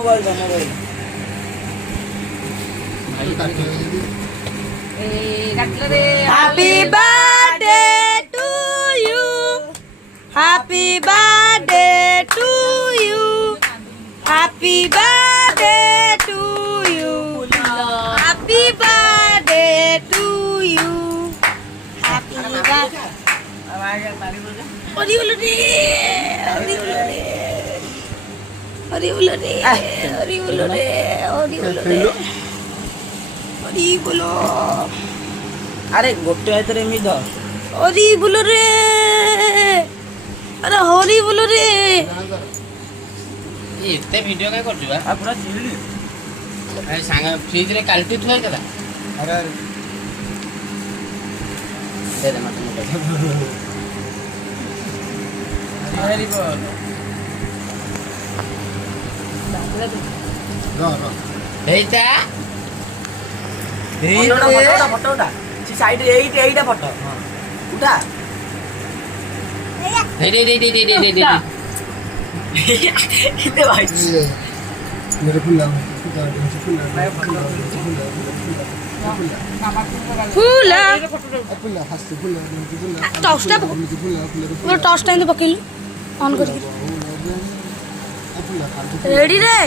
mobile का mobile happy birthday to you happy birthday to you happy birthday to you happy birthday to you happy birthday अरे बोलो रे अरे बोलो रे अरे बोलो रे अरे बोलो रे अरे बोलो रे अरे बोलो अरे गोटे हाथ रे मिध अरे बोलो रे अरे हरी बोलो रे एते वीडियो काय करछु बा आ पूरा चिल्ली अरे सांग फ्रिज रे कालटी थुआ कला अरे अरे दे दे मत मोबाइल अरे बोल हेइता फोटोटा फोटोटा सी साइड रे एईटा फोटो उठा दे दे दे दे दे दे दे इते भाई मेरे फुल्ला फूला फुल्ला हस्ते फुल्ला टॉस्टा वो टॉस्टा इंदे पकेल ऑन कर रेडी रे